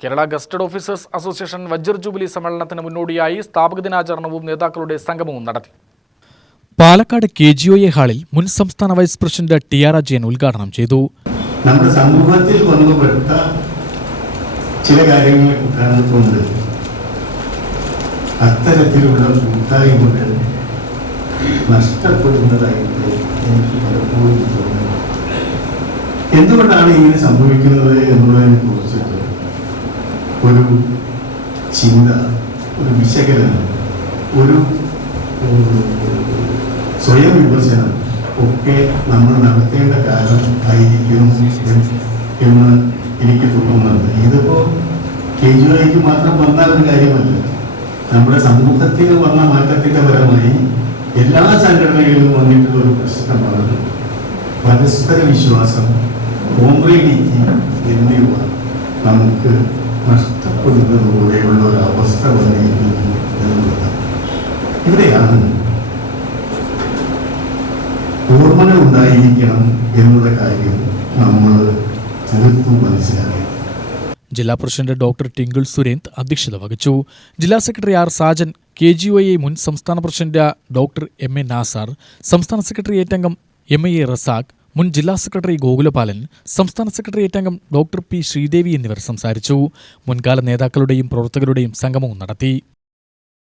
Kerala gazetted officers association വജ്ർ jubilee സമ്മേളനത്തിന് മുന്നോടിയായി സ്ഥാപക ദിനാചരണവും നേതാക്കളുടെ സംഗമവും നടത്തി. പാലക്കാട് KGOA ഹാളിൽ മുൻ സംസ്ഥാന വൈസ് പ്രസിഡന്റ് TR അജയൻ ഉദ്ഘാടനം ചെയ്തു. നമ്മുടെ സമൂഹത്തിൽ വന്നുപെട്ട ചില കാര്യങ്ങളെ കൊണ്ട് അത്തരത്തിലുള്ള കൂട്ടായ്മകൾ നഷ്ടപ്പെടുന്നതായിട്ട് എനിക്ക് പലപ്പോഴും തോന്നുന്നു. എന്തുകൊണ്ടാണ് ഇങ്ങനെ സംഭവിക്കുന്നത് എന്നുള്ളതിനെ കുറിച്ചിട്ട് ഒരു ചിന്ത, ഒരു വിശകലനം, ഒരു സ്വയം വിമർശനം ഒക്കെ നമ്മൾ നടത്തേണ്ട കാലം ആയിരിക്കും എന്ന് എനിക്ക് തോന്നുന്നുണ്ട്. ഇതിപ്പോൾ KGOAക്ക് മാത്രം വന്ന ഒരു കാര്യമല്ല, നമ്മുടെ സമൂഹത്തിൽ വന്ന മാറ്റത്തിന്റെ പരമായി എല്ലാ സംഘടനകളിലും വന്നിട്ടുള്ള ഒരു പ്രശ്നമാണ് പരസ്പര വിശ്വാസം, കോംപ്രേഡിറ്റി എന്നിവ നമുക്ക് നഷ്ടപ്പെടുന്നതുപോലെയുള്ള ഒരു അവസ്ഥ വന്നിരിക്കുന്നു എന്നുള്ളത്. ഇവിടെയാണ് ഓർമ്മകൾ ഉണ്ടായിരിക്കണം എന്നുള്ള കാര്യം നമ്മൾ തീർത്തും മനസ്സിലാക്കി. ജില്ലാ പ്രസിഡന്റ് ഡോക്ടർ ടിങ്കിൾ സുരേന്ദ് അധ്യക്ഷത വഹിച്ചു. ജില്ലാ സെക്രട്ടറി R സാജൻ, KGOA മുൻ സംസ്ഥാന പ്രസിഡന്റ് ഡോക്ടർ MA നാസർ, സംസ്ഥാന സെക്രട്ടേറിയറ്റ് അംഗം MA റസാഖ്, മുൻ ജില്ലാ സെക്രട്ടറി ഗോകുലപാലൻ, സംസ്ഥാന സെക്രട്ടേറിയറ്റ് അംഗം ഡോക്ടർ P ശ്രീദേവി എന്നിവർ സംസാരിച്ചു. മുൻകാല നേതാക്കളുടെയും പ്രവർത്തകരുടെയും സംഗമവും നടത്തി.